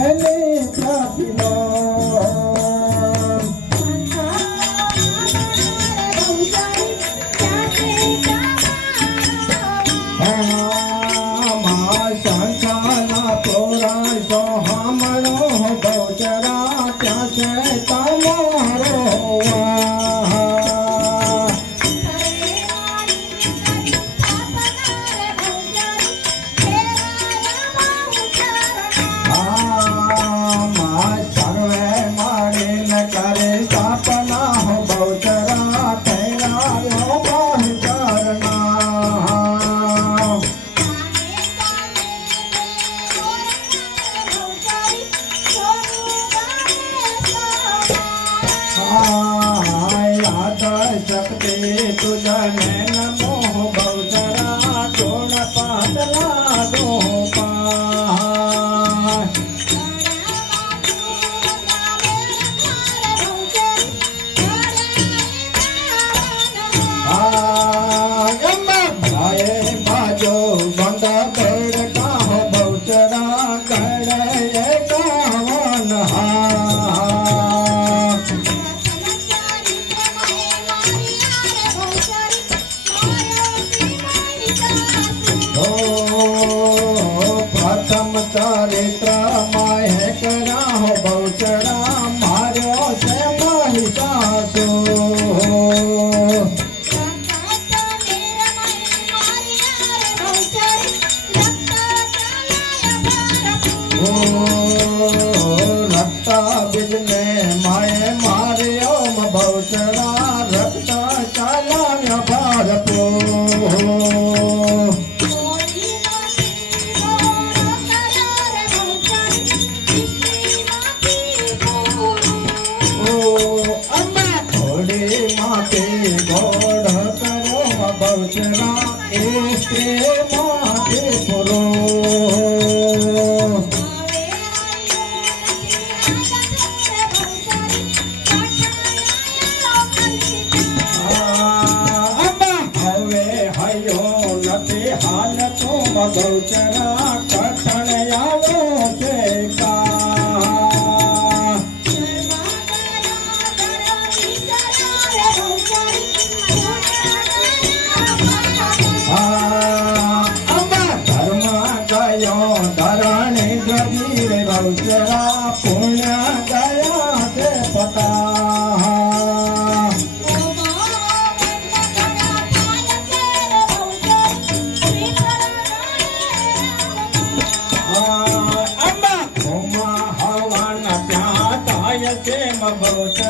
मैंने क्या दिला जगते तुझा dentro ಬೌಚರಾ 好我这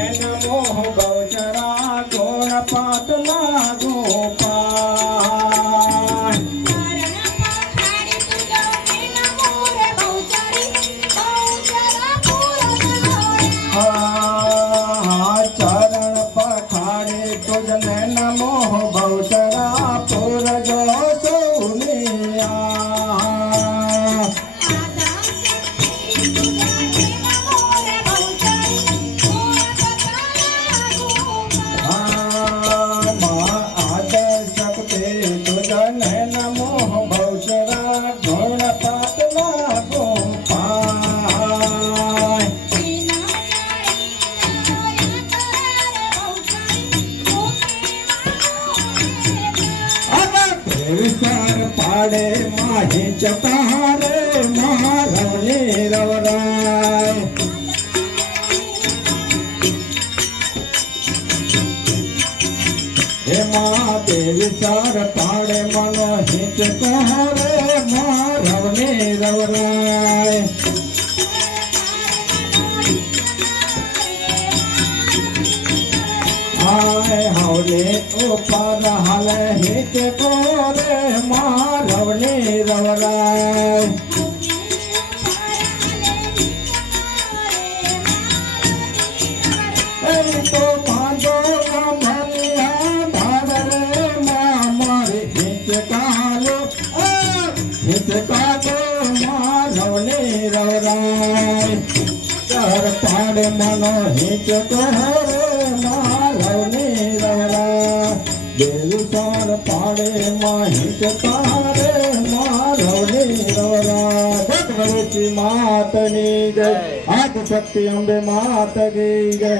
પાડે માહી ચતા રે મહારવની રવરાય. હે માતે વિચાર પાડે મનો હિત કહરે મહારવની રવરાય. હવલે ઉપર હાલે હિત કોરે મારવને રવરાય. એ તો મારવને રવરાય. ચાર પાડ મનો હિત કહરે પાડે માહી તારે મારવને રવરાય ભગવતી માતની જય. આદ અંબે માત ગઈ જય.